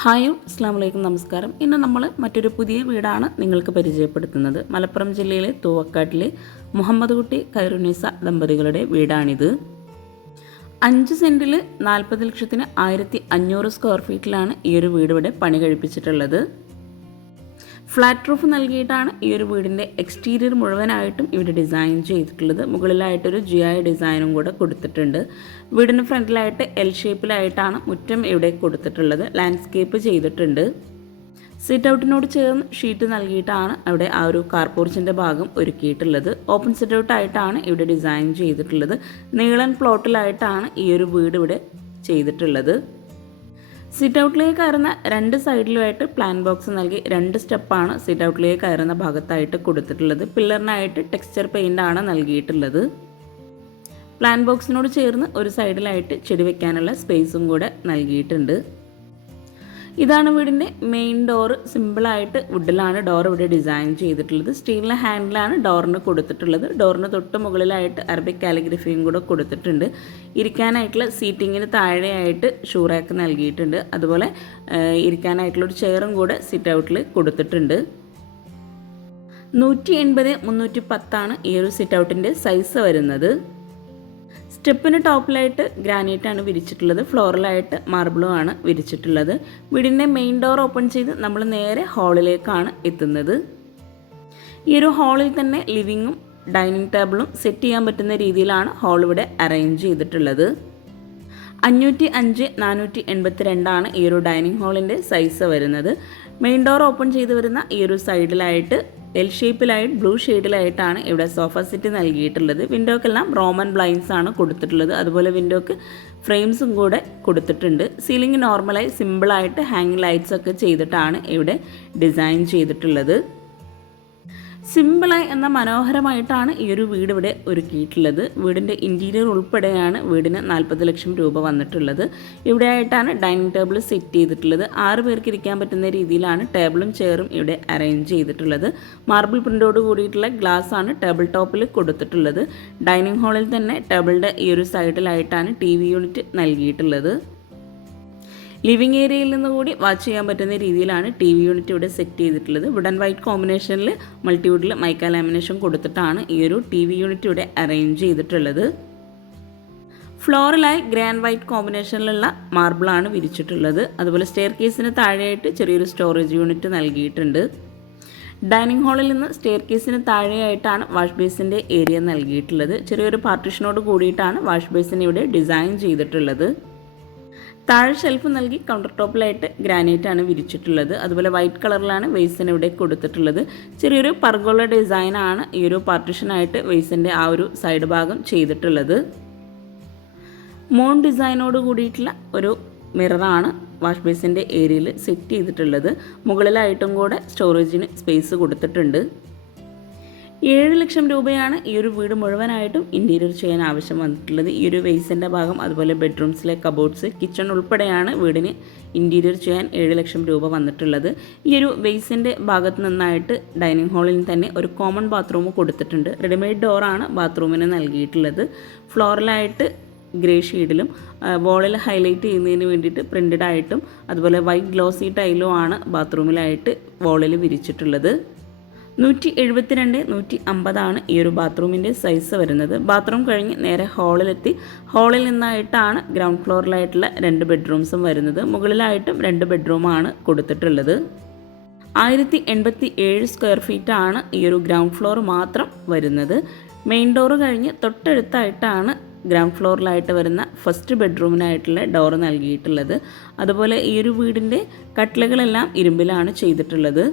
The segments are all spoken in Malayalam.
ഹായ് അസ്സാം വലൈക്കും നമസ്കാരം. ഇന്ന് നമ്മൾ മറ്റൊരു പുതിയ വീടാണ് നിങ്ങൾക്ക് പരിചയപ്പെടുത്തുന്നത്. മലപ്പുറം ജില്ലയിലെ തൂവക്കാട്ടിലെ മുഹമ്മദ് കുട്ടി കൈറുനീസ ദമ്പതികളുടെ വീടാണിത്. അഞ്ച് സെന്റിൽ നാൽപ്പത് ലക്ഷത്തിന് ആയിരത്തി അഞ്ഞൂറ് സ്ക്വയർ ഫീറ്റിലാണ് ഈ ഒരു വീട് ഇവിടെ പണി കഴിപ്പിച്ചിട്ടുള്ളത്. ഫ്ലാറ്റ് റൂഫ് നൽകിയിട്ടാണ് ഈ ഒരു വീടിന്റെ എക്സ്റ്റീരിയർ മുഴുവനായിട്ടും ഇവിടെ ഡിസൈൻ ചെയ്തിട്ടുള്ളത്. മുകളിലായിട്ടൊരു ജിയായ ഡിസൈനും കൂടെ കൊടുത്തിട്ടുണ്ട്. വീടിന് ഫ്രണ്ടിലായിട്ട് എൽ ഷേപ്പിലായിട്ടാണ് മുറ്റം ഇവിടെ കൊടുത്തിട്ടുള്ളത്. ലാൻഡ്സ്കേപ്പ് ചെയ്തിട്ടുണ്ട്. സിറ്റ് ഔട്ടിനോട് ചേർന്ന് ഷീറ്റ് നൽകിയിട്ടാണ് അവിടെ ആ ഒരു കാർപോർച്ചിന്റെ ഭാഗം ഒരുക്കിയിട്ടുള്ളത്. ഓപ്പൺ സിറ്റ് ഔട്ടായിട്ടാണ് ഇവിടെ ഡിസൈൻ ചെയ്തിട്ടുള്ളത്. നീളൻ പ്ലോട്ടിലായിട്ടാണ് ഈ ഒരു വീട് ഇവിടെ ചെയ്തിട്ടുള്ളത്. സിറ്റ് ഔട്ടിലേക്ക് കയറുന്ന രണ്ട് സൈഡിലുമായിട്ട് പ്ലാൻ ബോക്സ് നൽകി രണ്ട് സ്റ്റെപ്പാണ് സിറ്റ് ഔട്ടിലേക്ക് കയറുന്ന ഭാഗത്തായിട്ട് കൊടുത്തിട്ടുള്ളത്. പില്ലറിനായിട്ട് ടെക്സ്ചർ പെയിന്റ് ആണ് നൽകിയിട്ടുള്ളത്. പ്ലാൻ ബോക്സിനോട് ചേർന്ന് ഒരു സൈഡിലായിട്ട് ചെടി വെക്കാനുള്ള സ്പേസും കൂടെ നൽകിയിട്ടുണ്ട്. ഇതാണ് വീടിന്റെ മെയിൻ ഡോർ സിമ്പിളായിട്ട് വുഡിലാണ് ഡോർ ഇവിടെ ഡിസൈൻ ചെയ്തിട്ടുള്ളത്. സ്റ്റീലിന്റെ ഹാൻഡിലാണ് ഡോറിന് കൊടുത്തിട്ടുള്ളത്. ഡോറിന് തൊട്ട് മുകളിലായിട്ട് അറബിക് കാലിഗ്രഫിയും കൂടെ കൊടുത്തിട്ടുണ്ട്. ഇരിക്കാനായിട്ടുള്ള സീറ്റിങ്ങിന് താഴെയായിട്ട് ഷൂറാക്ക് നൽകിയിട്ടുണ്ട്. അതുപോലെ ഇരിക്കാനായിട്ടുള്ള ഒരു ചെയറും കൂടെ സിറ്റ് ഔട്ടിൽ കൊടുത്തിട്ടുണ്ട്. നൂറ്റി എൺപത് മുന്നൂറ്റി പത്താണ് ഈ ഒരു സിറ്റ് ഔട്ടിന്റെ സൈസ് വരുന്നത്. സ്റ്റെപ്പിന് ടോപ്പിലായിട്ട് ആണ് വിരിച്ചിട്ടുള്ളത്. ഫ്ലോറിലായിട്ട് മാർബിളും ആണ് വിരിച്ചിട്ടുള്ളത്. വീടിന്റെ മെയിൻ ഡോർ ഓപ്പൺ ചെയ്ത് നമ്മൾ നേരെ ഹാളിലേക്കാണ് എത്തുന്നത്. ഈ ഒരു ഹാളിൽ തന്നെ ലിവിങ്ങും ഡൈനിങ് ടേബിളും സെറ്റ് ചെയ്യാൻ പറ്റുന്ന രീതിയിലാണ് ഹാൾ ഇവിടെ അറേഞ്ച് ചെയ്തിട്ടുള്ളത്. അഞ്ഞൂറ്റി അഞ്ച് നാനൂറ്റി എൺപത്തി രണ്ടാണ് ഈ ഒരു ഡൈനിങ് ഹാളിന്റെ സൈസ് വരുന്നത്. മെയിൻ ഡോർ ഓപ്പൺ ചെയ്ത് വരുന്ന ഈ ഒരു സൈഡിലായിട്ട് എൽ ഷേപ്പിലായിട്ട് ബ്ലൂ ഷെയ്ഡിലായിട്ടാണ് ഇവിടെ സോഫ സെറ്റ് നൽകിയിട്ടുള്ളത്. വിൻഡോക്കെല്ലാം റോമൻ ബ്ലൈൻസ് ആണ് കൊടുത്തിട്ടുള്ളത്. അതുപോലെ വിൻഡോക്ക് ഫ്രെയിംസും കൂടെ കൊടുത്തിട്ടുണ്ട്. സീലിംഗ് നോർമലായി സിമ്പിളായിട്ട് ഹാങ് ലൈറ്റ്സ് ഒക്കെ ചെയ്തിട്ടാണ് ഇവിടെ ഡിസൈൻ ചെയ്തിട്ടുള്ളത്. സിമ്പിളായി എന്ന മനോഹരമായിട്ടാണ് ഈ ഒരു വീട് ഇവിടെ ഒരുക്കിയിട്ടുള്ളത്. വീടിന്റെ ഇന്റീരിയർ ഉൾപ്പെടെയാണ് വീടിന് നാൽപ്പത് ലക്ഷം രൂപ വന്നിട്ടുള്ളത്. ഇവിടെ ആയിട്ടാണ് ഡൈനിങ് ടേബിൾ സെറ്റ് ചെയ്തിട്ടുള്ളത്. ആറ് പേർക്ക് ഇരിക്കാൻ പറ്റുന്ന രീതിയിലാണ് ടേബിളും ചെയറും ഇവിടെ അറേഞ്ച് ചെയ്തിട്ടുള്ളത്. മാർബിൾ പ്രിന്റോട് കൂടിയിട്ടുള്ള ഗ്ലാസ് ആണ് ടേബിൾ ടോപ്പിൽ കൊടുത്തിട്ടുള്ളത്. ഡൈനിങ് ഹാളിൽ തന്നെ ടേബിളിന്റെ ഈ ഒരു സൈഡിലായിട്ടാണ് ടി വി യൂണിറ്റ് നൽകിയിട്ടുള്ളത്. ലിവിങ് ഏരിയയിൽ നിന്ന് കൂടി വാച്ച് ചെയ്യാൻ പറ്റുന്ന രീതിയിലാണ് ടി വി യൂണിറ്റ് ഇവിടെ സെറ്റ് ചെയ്തിട്ടുള്ളത്. വുഡ് ആൻഡ് വൈറ്റ് കോമ്പിനേഷനിൽ മൾട്ടിവുഡിൽ മൈക്ക ലാമിനേഷൻ കൊടുത്തിട്ടാണ് ഈ ഒരു ടി വി യൂണിറ്റ് ഇവിടെ അറേഞ്ച് ചെയ്തിട്ടുള്ളത്. ഫ്ലോറിലായി ഗ്രാൻഡ് വൈറ്റ് കോമ്പിനേഷനിലുള്ള മാർബിളാണ് വിരിച്ചിട്ടുള്ളത്. അതുപോലെ സ്റ്റെയർ കേസിന് താഴെയായിട്ട് ചെറിയൊരു സ്റ്റോറേജ് യൂണിറ്റ് നൽകിയിട്ടുണ്ട്. ഡൈനിങ് ഹാളിൽ നിന്ന് സ്റ്റെയർ കേസിന് താഴെയായിട്ടാണ് വാഷ് ബേസിന്റെ ഏരിയ നൽകിയിട്ടുള്ളത്. ചെറിയൊരു പാർട്ടീഷനോട് കൂടിയിട്ടാണ് വാഷ് ബേസിന് ഇവിടെ ഡിസൈൻ ചെയ്തിട്ടുള്ളത്. താഴെ ഷെൽഫ് നൽകി കൗണ്ടർ ടോപ്പിലായിട്ട് ഗ്രാനൈറ്റ് ആണ് വിരിച്ചിട്ടുള്ളത്. അതുപോലെ വൈറ്റ് കളറിലാണ് വെയ്സിന് ഇവിടെ കൊടുത്തിട്ടുള്ളത്. ചെറിയൊരു പർഗോള ഡിസൈനാണ് ഈ ഒരു പാർട്ടിഷനായിട്ട് വെയ്സിന്റെ ആ ഒരു സൈഡ് ഭാഗം ചെയ്തിട്ടുള്ളത്. മോൺ ഡിസൈനോട് കൂടിയിട്ടുള്ള ഒരു മിററാണ് വാഷ് ബേസിന്റെ ഏരിയയിൽ സെറ്റ് ചെയ്തിട്ടുള്ളത്. മുകളിലായിട്ടും കൂടെ സ്റ്റോറേജിന് സ്പേസ് കൊടുത്തിട്ടുണ്ട്. ഏഴ് ലക്ഷം രൂപയാണ് ഈ ഒരു വീട് മുഴുവനായിട്ടും ഇന്റീരിയർ ചെയ്യാൻ ആവശ്യം വന്നിട്ടുള്ളത്. ഈ ഒരു വെയ്സിന്റെ ഭാഗം അതുപോലെ ബെഡ്റൂംസിലെ കബോർഡ്സ് കിച്ചൺ ഉൾപ്പെടെയാണ് വീടിന് ഇന്റീരിയർ ചെയ്യാൻ ഏഴ് ലക്ഷം രൂപ വന്നിട്ടുള്ളത്. ഈ ഒരു വെയ്സിന്റെ ഭാഗത്ത് നിന്നായിട്ട് ഡൈനിങ് ഹാളിൽ തന്നെ ഒരു കോമൺ ബാത്റൂം കൊടുത്തിട്ടുണ്ട്. റെഡിമെയ്ഡ് ഡോറാണ് ബാത്റൂമിന് നൽകിയിട്ടുള്ളത്. ഫ്ലോറിലായിട്ട് ഗ്രേ ഷെയ്ഡിലും വോളിൽ ഹൈലൈറ്റ് ചെയ്യുന്നതിന് വേണ്ടിയിട്ട് പ്രിന്റഡ് ആയിട്ടും അതുപോലെ വൈറ്റ് ഗ്ലോസി ടൈലും ആണ് ബാത്റൂമിലായിട്ട് വോളിൽ വിരിച്ചിട്ടുള്ളത്. നൂറ്റി എഴുപത്തിരണ്ട് നൂറ്റി അമ്പതാണ് ഈ ഒരു ബാത്റൂമിന്റെ സൈസ് വരുന്നത്. ബാത്റൂം കഴിഞ്ഞ് നേരെ ഹാളിലെത്തി. ഹാളിൽ നിന്നായിട്ടാണ് ഗ്രൗണ്ട് ഫ്ലോറിലായിട്ടുള്ള രണ്ട് ബെഡ്റൂംസും വരുന്നത്. മുകളിലായിട്ടും രണ്ട് ബെഡ്റൂമാണ് കൊടുത്തിട്ടുള്ളത്. ആയിരത്തി എൺപത്തി ഏഴ് സ്ക്വയർ ഫീറ്റാണ് ഈ ഒരു ഗ്രൗണ്ട് ഫ്ലോർ മാത്രം വരുന്നത്. മെയിൻ ഡോറ് കഴിഞ്ഞ് തൊട്ടടുത്തായിട്ടാണ് ഗ്രൗണ്ട് ഫ്ലോറിലായിട്ട് വരുന്ന ഫസ്റ്റ് ബെഡ്റൂമിനായിട്ടുള്ള ഡോർ നൽകിയിട്ടുള്ളത്. അതുപോലെ ഈ ഒരു വീടിന്റെ കട്ടിലുകളെല്ലാം ഇരുമ്പിലാണ് ചെയ്തിട്ടുള്ളത്.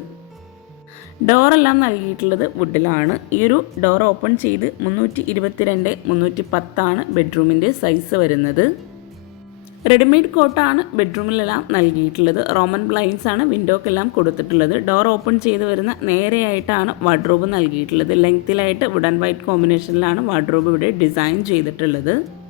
ഡോറെല്ലാം നൽകിയിട്ടുള്ളത് വുഡിലാണ്. ഈ ഒരു ഡോർ ഓപ്പൺ ചെയ്ത് മുന്നൂറ്റി ഇരുപത്തിരണ്ട് മുന്നൂറ്റി പത്താണ് ബെഡ്റൂമിന്റെ സൈസ് വരുന്നത്. റെഡിമെയ്ഡ് കോട്ടാണ് ബെഡ്റൂമിലെല്ലാം നൽകിയിട്ടുള്ളത്. റോമൻ ബ്ലൈൻസ് ആണ് വിൻഡോക്കെല്ലാം കൊടുത്തിട്ടുള്ളത്. ഡോർ ഓപ്പൺ ചെയ്ത് വരുന്ന നേരെയായിട്ടാണ് വാർഡ്രോബ് നൽകിയിട്ടുള്ളത്. ലെങ്ത്തിലായിട്ട് വുഡ് ആൻഡ് വൈറ്റ് കോമ്പിനേഷനിലാണ് വാർഡ്രോബ് ഇവിടെ ഡിസൈൻ ചെയ്തിട്ടുള്ളത്.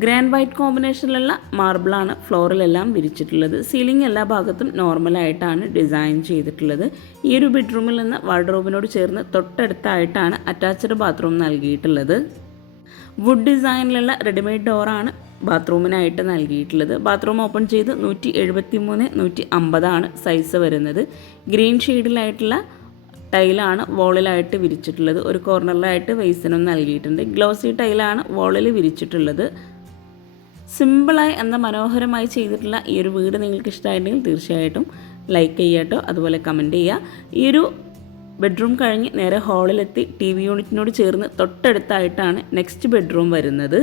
ഗ്രാൻഡ് വൈറ്റ് കോമ്പിനേഷനിലുള്ള മാർബിളാണ് ഫ്ലോറിലെല്ലാം വിരിച്ചിട്ടുള്ളത്. സീലിംഗ് എല്ലാ ഭാഗത്തും നോർമലായിട്ടാണ് ഡിസൈൻ ചെയ്തിട്ടുള്ളത്. ഈ ഒരു ബെഡ്റൂമിൽ നിന്ന് വാർഡ്രോബിനോട് ചേർന്ന് തൊട്ടടുത്തായിട്ടാണ് അറ്റാച്ച്ഡ് ബാത്റൂം നൽകിയിട്ടുള്ളത്. വുഡ് ഡിസൈനിലുള്ള റെഡിമെയ്ഡ് ഡോറാണ് ബാത്റൂമിനായിട്ട് നൽകിയിട്ടുള്ളത്. ബാത്റൂം ഓപ്പൺ ചെയ്ത് നൂറ്റി എഴുപത്തി മൂന്ന് നൂറ്റി അമ്പതാണ് സൈസ് വരുന്നത് ഗ്രീൻ ഷെയ്ഡിലായിട്ടുള്ള ടൈലാണ് വോളിലായിട്ട് വിരിച്ചിട്ടുള്ളത്. ഒരു കോർണറിലായിട്ട് വെയ്സിനും നൽകിയിട്ടുണ്ട്. ഗ്ലോസി ടൈലാണ് വോളിൽ വിരിച്ചിട്ടുള്ളത്. സിമ്പിളായി എന്താ മനോഹരമായി ചെയ്തിട്ടുള്ള ഈ ഒരു വീട് നിങ്ങൾക്ക് ഇഷ്ടമായിട്ടുണ്ടെങ്കിൽ തീർച്ചയായിട്ടും ലൈക്ക് ചെയ്യാട്ടോ അതുപോലെ കമന്റ് ചെയ്യുക. ഈ ഒരു ബെഡ്റൂം കഴിഞ്ഞ് നേരെ ഹാളിലെത്തി ടി വി യൂണിറ്റിനോട് ചേർന്ന് തൊട്ടടുത്തായിട്ടാണ് നെക്സ്റ്റ് ബെഡ്റൂം വരുന്നത്.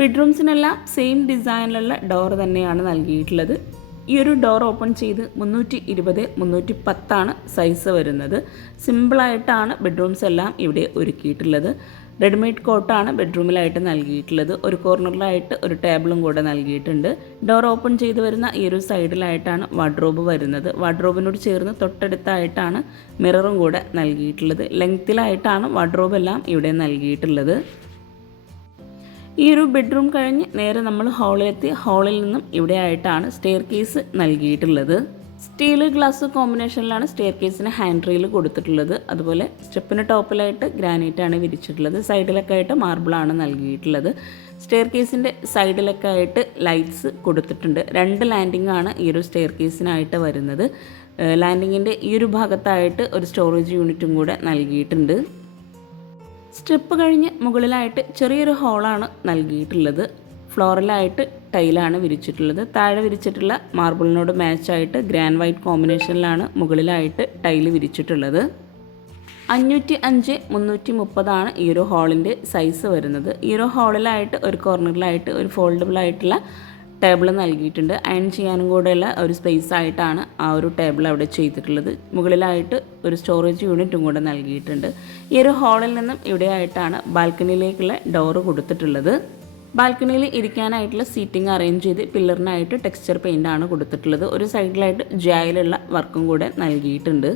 ബെഡ്റൂംസിനെല്ലാം സെയിം ഡിസൈനിലുള്ള ഡോർ തന്നെയാണ് നൽകിയിട്ടുള്ളത്. ഈ ഒരു ഡോർ ഓപ്പൺ ചെയ്ത് മുന്നൂറ്റി ഇരുപത് മുന്നൂറ്റി പത്താണ് സൈസ് വരുന്നത്. സിമ്പിളായിട്ടാണ് ബെഡ്റൂംസ് എല്ലാം ഇവിടെ ഒരുക്കിയിട്ടുള്ളത്. റെഡിമെയ്ഡ് കോട്ടാണ് ബെഡ്റൂമിലായിട്ട് നൽകിയിട്ടുള്ളത്. ഒരു കോർണറിലായിട്ട് ഒരു ടേബിളും കൂടെ നൽകിയിട്ടുണ്ട്. ഡോർ ഓപ്പൺ ചെയ്ത് വരുന്ന ഈ ഒരു സൈഡിലായിട്ടാണ് വാർഡ്രോബ് വരുന്നത്. വാർഡ്രോബിനോട് ചേർന്ന് തൊട്ടടുത്തായിട്ടാണ് മിററും കൂടെ നൽകിയിട്ടുള്ളത്. ലെങ്ത്തിലായിട്ടാണ് വാർഡ്രോബ് എല്ലാം ഇവിടെ നൽകിയിട്ടുള്ളത്. ഈ ഒരു ബെഡ്റൂം കഴിഞ്ഞ് നേരെ നമ്മൾ ഹാളിലെത്തി. ഹാളിൽ നിന്നും ഇവിടെ ആയിട്ടാണ് സ്റ്റെയർ കേസ് നൽകിയിട്ടുള്ളത്. സ്റ്റീൽ ഗ്ലാസ് കോമ്പിനേഷനിലാണ് സ്റ്റെയർ കേസിന് ഹാൻഡ് റെയിൽ കൊടുത്തിട്ടുള്ളത്. അതുപോലെ സ്റ്റെപ്പിന് ടോപ്പിലായിട്ട് ഗ്രാനൈറ്റ് ആണ് വിരിച്ചിട്ടുള്ളത്. സൈഡിലൊക്കെ ആയിട്ട് മാർബിളാണ് നൽകിയിട്ടുള്ളത്. സ്റ്റെയർ കേസിന്റെ സൈഡിലൊക്കെ ആയിട്ട് ലൈറ്റ്സ് കൊടുത്തിട്ടുണ്ട്. രണ്ട് ലാൻഡിംഗ് ആണ് ഈ ഒരു സ്റ്റെയർ കേസിനായിട്ട് വരുന്നത് ലാൻഡിങ്ങിന്റെ ഈ ഒരു ഭാഗത്തായിട്ട് ഒരു സ്റ്റോറേജ് യൂണിറ്റും കൂടെ നൽകിയിട്ടുണ്ട്. സ്റ്റെപ്പ് കഴിഞ്ഞ് മുകളിലായിട്ട് ചെറിയൊരു ഹോളാണ് നൽകിയിട്ടുള്ളത്. ഫ്ലോറിലായിട്ട് ടൈലാണ് വിരിച്ചിട്ടുള്ളത്. താഴെ വിരിച്ചിട്ടുള്ള മാർബിളിനോട് മാച്ചായിട്ട് ഗ്രാൻഡ് വൈറ്റ് കോമ്പിനേഷനിലാണ് മുകളിലായിട്ട് ടൈൽ വിരിച്ചിട്ടുള്ളത്. അഞ്ഞൂറ്റി അഞ്ച് മുന്നൂറ്റി മുപ്പതാണ് ഈ ഒരു ഹാളിന്റെ സൈസ് വരുന്നത്. ഈ ഒരു ഹാളിലായിട്ട് ഒരു കോർണറിലായിട്ട് ഒരു ഫോൾഡബിൾ ആയിട്ടുള്ള ടേബിൾ നൽകിയിട്ടുണ്ട്. അയൺ ചെയ്യാനും കൂടെയുള്ള ഒരു സ്പേസ് ആയിട്ടാണ് ആ ഒരു ടേബിൾ അവിടെ ചെയ്തിട്ടുള്ളത്. മുകളിലായിട്ട് ഒരു സ്റ്റോറേജ് യൂണിറ്റും കൂടെ നൽകിയിട്ടുണ്ട്. ഈ ഒരു ഹാളിൽ നിന്നും ഇവിടെയായിട്ടാണ് ബാൽക്കണിയിലേക്കുള്ള ഡോറ് കൊടുത്തിട്ടുള്ളത്. ബാൽക്കണിയിൽ ഇരിക്കാനായിട്ടുള്ള സീറ്റിംഗ് അറേഞ്ച് ചെയ്ത് പില്ലറിനായിട്ട് ടെക്സ്ചർ പെയിന്റ് ആണ് കൊടുത്തിട്ടുള്ളത്. ഒരു സൈഡിലായിട്ട് ജായിലുള്ള വർക്കും കൂടെ നൽകിയിട്ടുണ്ട്.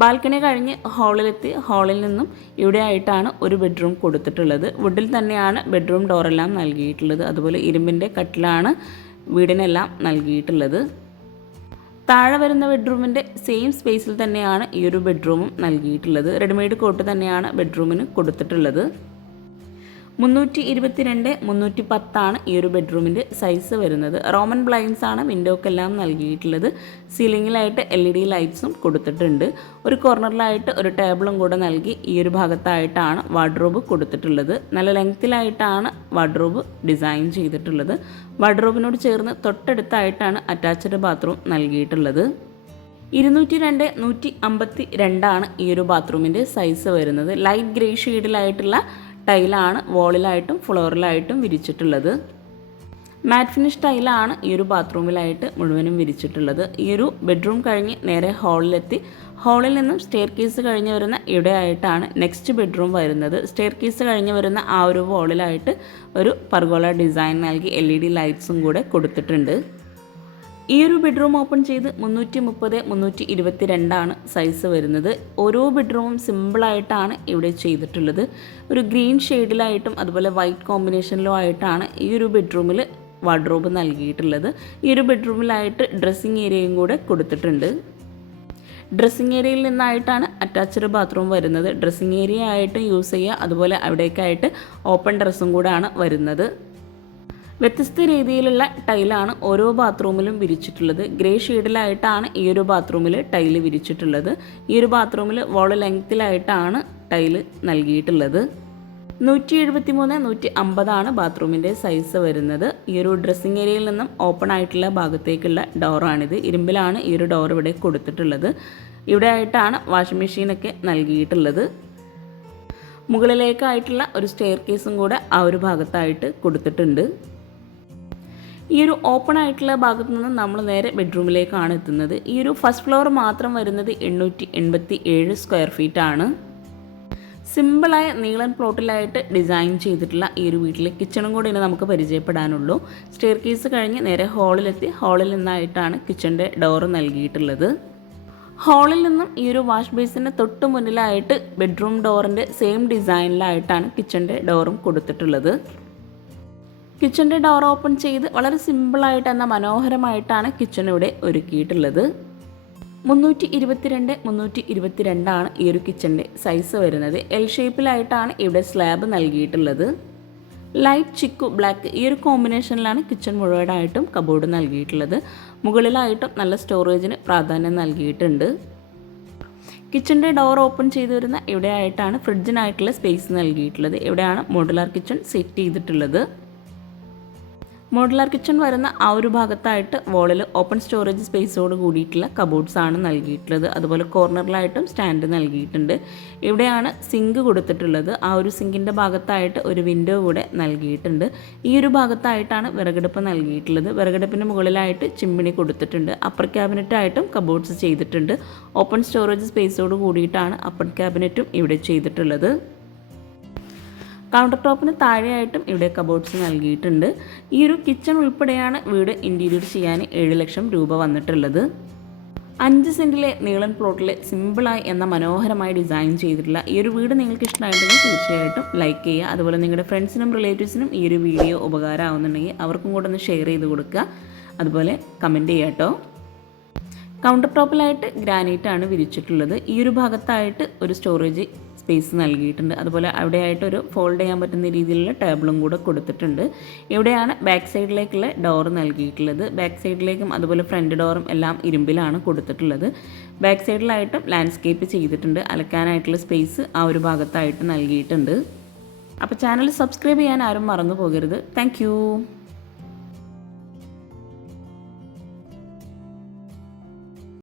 ബാൽക്കണി കഴിഞ്ഞ് ഹാളിലെത്തി ഹാളിൽ നിന്നും ഇവിടെ ആയിട്ടാണ് ഒരു ബെഡ്റൂം കൊടുത്തിട്ടുള്ളത്. വുഡിൽ തന്നെയാണ് ബെഡ്റൂം ഡോറെല്ലാം നൽകിയിട്ടുള്ളത്. അതുപോലെ ഇരുമ്പിന്റെ കട്ടിലാണ് വീടിനെല്ലാം നൽകിയിട്ടുള്ളത്. താഴെ വരുന്ന ബെഡ്റൂമിന്റെ സെയിം സ്പേസിൽ തന്നെയാണ് ഈ ഒരു ബെഡ്റൂമും നൽകിയിട്ടുള്ളത്. റെഡിമെയ്ഡ് കോട്ട് തന്നെയാണ് ബെഡ്റൂമിന് കൊടുത്തിട്ടുള്ളത്. മുന്നൂറ്റി ഇരുപത്തിരണ്ട് മുന്നൂറ്റി പത്താണ് ഈ ഒരു ബെഡ്റൂമിന്റെ സൈസ് വരുന്നത്. റോമൻ ബ്ലൈൻസ് ആണ് വിൻഡോക്കെല്ലാം നൽകിയിട്ടുള്ളത്. സീലിങ്ങിലായിട്ട് എൽ ഇ ഡി ലൈറ്റ്സും കൊടുത്തിട്ടുണ്ട്. ഒരു കോർണറിലായിട്ട് ഒരു ടേബിളും കൂടെ നൽകി ഈ ഒരു ഭാഗത്തായിട്ടാണ് വാർഡ്രോബ് കൊടുത്തിട്ടുള്ളത്. നല്ല ലെങ്ത്തിലായിട്ടാണ് വാർഡ്രോബ് ഡിസൈൻ ചെയ്തിട്ടുള്ളത്. വാർഡ്രോബിനോട് ചേർന്ന് തൊട്ടടുത്തായിട്ടാണ് അറ്റാച്ച്ഡ് ബാത്റൂം നൽകിയിട്ടുള്ളത്. ഇരുന്നൂറ്റി രണ്ട് നൂറ്റി അമ്പത്തി രണ്ടാണ് ഈ ഒരു ബാത്റൂമിന്റെ സൈസ് വരുന്നത്. ലൈറ്റ് ഗ്രേ ഷെയ്ഡിലായിട്ടുള്ള ടൈലാണ് വോളിലായിട്ടും ഫ്ലോറിലായിട്ടും വിരിച്ചിട്ടുള്ളത്. മാറ്റ് ഫിനിഷ് ടൈലാണ് ഈ ഒരു ബാത്റൂമിലായിട്ട് മുഴുവനും വിരിച്ചിട്ടുള്ളത്. ഈ ഒരു ബെഡ്റൂം കഴിഞ്ഞ് നേരെ ഹാളിലെത്തി. ഹാളിൽ നിന്നും സ്റ്റെയർ കേസ് കഴിഞ്ഞ് വരുന്ന ഇവിടെയായിട്ടാണ് നെക്സ്റ്റ് ബെഡ്റൂം വരുന്നത്. സ്റ്റെയർ കേസ് കഴിഞ്ഞ് വരുന്ന ആ ഒരു വോളിലായിട്ട് ഒരു പർഗോള ഡിസൈൻ നൽകി എൽ ഇ ഡി ലൈറ്റ്സും കൂടെ കൊടുത്തിട്ടുണ്ട്. ഈ ഒരു ബെഡ്റൂം ഓപ്പൺ ചെയ്ത് മുന്നൂറ്റി മുപ്പത് മുന്നൂറ്റി ഇരുപത്തി രണ്ടാണ് സൈസ് വരുന്നത് ഓരോ ബെഡ്റൂമും സിമ്പിളായിട്ടാണ് ഇവിടെ ചെയ്തിട്ടുള്ളത്. ഒരു ഗ്രീൻ ഷെയ്ഡിലായിട്ടും അതുപോലെ വൈറ്റ് കോമ്പിനേഷനിലും ആയിട്ടാണ് ഈ ഒരു ബെഡ്റൂമിൽ വാർഡ്രോബ് നൽകിയിട്ടുള്ളത്. ഈ ഒരു ബെഡ്റൂമിലായിട്ട് ഡ്രസ്സിങ് ഏരിയയും കൂടെ കൊടുത്തിട്ടുണ്ട്. ഡ്രസ്സിങ് ഏരിയയിൽ നിന്നായിട്ടാണ് അറ്റാച്ച്ഡ് ബാത്റൂം വരുന്നത്. ഡ്രസ്സിങ് ഏരിയ ആയിട്ട് യൂസ് ചെയ്യുക അതുപോലെ അവിടേക്കായിട്ട് ഓപ്പൺ ഡ്രസ്സും കൂടാണ് വരുന്നത്. വ്യത്യസ്ത രീതിയിലുള്ള ടൈലാണ് ഓരോ ബാത്റൂമിലും വിരിച്ചിട്ടുള്ളത്. ഗ്രേ ഷെയ്ഡിലായിട്ടാണ് ഈ ഒരു ബാത്റൂമിൽ ടൈൽ വിരിച്ചിട്ടുള്ളത്. ഈ ഒരു ബാത്റൂമിൽ വോൾ ലെങ്ത്തിലായിട്ടാണ് ടൈൽ നൽകിയിട്ടുള്ളത്. നൂറ്റി എഴുപത്തി മൂന്ന് നൂറ്റി അമ്പതാണ് ബാത്റൂമിന്റെ സൈസ് വരുന്നത്. ഈ ഒരു ഡ്രസ്സിങ് ഏരിയയിൽ നിന്നും ഓപ്പൺ ആയിട്ടുള്ള ഭാഗത്തേക്കുള്ള ഡോറാണിത് ഇരുമ്പിലാണ് ഈ ഒരു ഡോർ ഇവിടെ കൊടുത്തിട്ടുള്ളത്. ഇവിടെ ആയിട്ടാണ് വാഷിംഗ് മെഷീനൊക്കെ നൽകിയിട്ടുള്ളത്. മുകളിലേക്കായിട്ടുള്ള ഒരു സ്റ്റെയർ കേസും കൂടെ ആ ഒരു ഭാഗത്തായിട്ട് കൊടുത്തിട്ടുണ്ട്. ഈ ഒരു ഓപ്പൺ ആയിട്ടുള്ള ഭാഗത്ത് നിന്ന് നമ്മൾ നേരെ ബെഡ്റൂമിലേക്കാണ് എത്തുന്നത്. ഈ ഒരു ഫസ്റ്റ് ഫ്ലോർ മാത്രം വരുന്നത് എണ്ണൂറ്റി എൺപത്തി ഏഴ് സ്ക്വയർ ഫീറ്റ് ആണ് സിമ്പിളായ നീളൻ പ്ലോട്ടിലായിട്ട് ഡിസൈൻ ചെയ്തിട്ടുള്ള ഈ ഒരു വീട്ടിലെ കിച്ചണും കൂടി ഇനി നമുക്ക് പരിചയപ്പെടാനുള്ളൂ. സ്റ്റെയർ കേസ് കഴിഞ്ഞ് നേരെ ഹാളിലെത്തി ഹാളിൽ നിന്നായിട്ടാണ് കിച്ചന്റെ ഡോറ് നൽകിയിട്ടുള്ളത്. ഹാളിൽ നിന്നും ഈ ഒരു വാഷ് ബേസിന് തൊട്ട് മുന്നിലായിട്ട് ബെഡ്റൂം ഡോറിന്റെ സെയിം ഡിസൈനിലായിട്ടാണ് കിച്ചന്റെ ഡോറും കൊടുത്തിട്ടുള്ളത്. കിച്ചന്റെ ഡോർ ഓപ്പൺ ചെയ്ത് വളരെ സിമ്പിളായിട്ട് എന്ന മനോഹരമായിട്ടാണ് കിച്ചൺ ഇവിടെ ഒരുക്കിയിട്ടുള്ളത്. മുന്നൂറ്റി ഇരുപത്തിരണ്ട് മുന്നൂറ്റി ഇരുപത്തിരണ്ടാണ് ഈ ഒരു കിച്ചന്റെ സൈസ് വരുന്നത്. എൽ ഷേപ്പിലായിട്ടാണ് ഇവിടെ സ്ലാബ് നൽകിയിട്ടുള്ളത്. ലൈറ്റ് ചിക്കു ബ്ലാക്ക് ഈ ഒരു കോമ്പിനേഷനിലാണ് കിച്ചൺ മുഴുവനായിട്ടും കബോർഡ് നൽകിയിട്ടുള്ളത്. മുകളിലായിട്ടും നല്ല സ്റ്റോറേജിന് പ്രാധാന്യം നൽകിയിട്ടുണ്ട്. കിച്ചണിന്റെ ഡോർ ഓപ്പൺ ചെയ്ത് വരുന്ന ഇവിടെയായിട്ടാണ് ഫ്രിഡ്ജിനായിട്ടുള്ള സ്പേസ് നൽകിയിട്ടുള്ളത്. ഇവിടെയാണ് മോഡുലാർ കിച്ചൺ സെറ്റ് ചെയ്തിട്ടുള്ളത്. മോഡുലാർ കിച്ചൺ വരുന്ന ആ ഒരു ഭാഗത്തായിട്ട് വോളിൽ ഓപ്പൺ സ്റ്റോറേജ് സ്പേസോട് കൂടിയിട്ടുള്ള കബോർഡ്സ് ആണ് നൽകിയിട്ടുള്ളത്. അതുപോലെ കോർണറിലായിട്ടും സ്റ്റാൻഡ് നൽകിയിട്ടുണ്ട്. ഇവിടെയാണ് സിങ്ക് കൊടുത്തിട്ടുള്ളത്. ആ ഒരു സിങ്കിന്റെ ഭാഗത്തായിട്ട് ഒരു വിൻഡോ കൂടെ നൽകിയിട്ടുണ്ട്. ഈ ഒരു ഭാഗത്തായിട്ടാണ് വിറകടുപ്പ് നൽകിയിട്ടുള്ളത്. വിറകടുപ്പിന് മുകളിലായിട്ട് ചിമ്മിണി കൊടുത്തിട്ടുണ്ട്. അപ്പർ ക്യാബിനറ്റായിട്ടും കബോർഡ്സ് ചെയ്തിട്ടുണ്ട്. ഓപ്പൺ സ്റ്റോറേജ് സ്പേസോട് കൂടിയിട്ടാണ് അപ്പർ ക്യാബിനറ്റും ഇവിടെ ചെയ്തിട്ടുള്ളത്. കൗണ്ടർ ടോപ്പിന് താഴെയായിട്ടും ഇവിടെ കബോർഡ്സ് നൽകിയിട്ടുണ്ട്. ഈ ഒരു കിച്ചൺ ഉൾപ്പെടെയാണ് വീട് ഇന്റീരിയർ ചെയ്യാൻ ഏഴ് ലക്ഷം രൂപ വന്നിട്ടുള്ളത്. അഞ്ച് സെന്റിലെ നീളൻ പ്ലോട്ടിലെ സിമ്പിളായി എന്ന മനോഹരമായി ഡിസൈൻ ചെയ്തിട്ടുള്ള ഈ ഒരു വീട് നിങ്ങൾക്ക് ഇഷ്ടമായിട്ടുണ്ടെങ്കിൽ തീർച്ചയായിട്ടും ലൈക്ക് ചെയ്യുക. അതുപോലെ നിങ്ങളുടെ ഫ്രണ്ട്സിനും റിലേറ്റീവ്സിനും ഈ ഒരു വീഡിയോ ഉപകാരമാവുന്നുണ്ടെങ്കിൽ അവർക്കും കൂടെ ഒന്ന് ഷെയർ ചെയ്ത് കൊടുക്കുക. അതുപോലെ കമന്റ് ചെയ്യുക കേട്ടോ. കൗണ്ടർ ടോപ്പിലായിട്ട് ഗ്രാനൈറ്റ് ആണ് വിരിച്ചിട്ടുള്ളത്. ഈ ഒരു ഭാഗത്തായിട്ട് ഒരു സ്റ്റോറേജ് സ്പേസ് നൽകിയിട്ടുണ്ട്. അതുപോലെ അവിടെയായിട്ട് ഒരു ഫോൾഡ് ചെയ്യാൻ പറ്റുന്ന രീതിയിലുള്ള ടേബിളും കൂടെ കൊടുത്തിട്ടുണ്ട്. ഇവിടെയാണ് ബാക്ക് സൈഡിലേക്കുള്ള ഡോർ നൽകിയിട്ടുള്ളത്. ബാക്ക് സൈഡിലേക്കും അതുപോലെ ഫ്രണ്ട് ഡോറും എല്ലാം ഇരുമ്പിലാണ് കൊടുത്തിട്ടുള്ളത്. ബാക്ക് സൈഡിലായിട്ടും ലാൻഡ്സ്കേപ്പ് ചെയ്തിട്ടുണ്ട്. അലക്കാനായിട്ടുള്ള സ്പേസ് ആ ഒരു ഭാഗത്തായിട്ട് നൽകിയിട്ടുണ്ട്. അപ്പോൾ ചാനൽ സബ്സ്ക്രൈബ് ചെയ്യാൻ ആരും മറന്നു പോകരുത്. താങ്ക്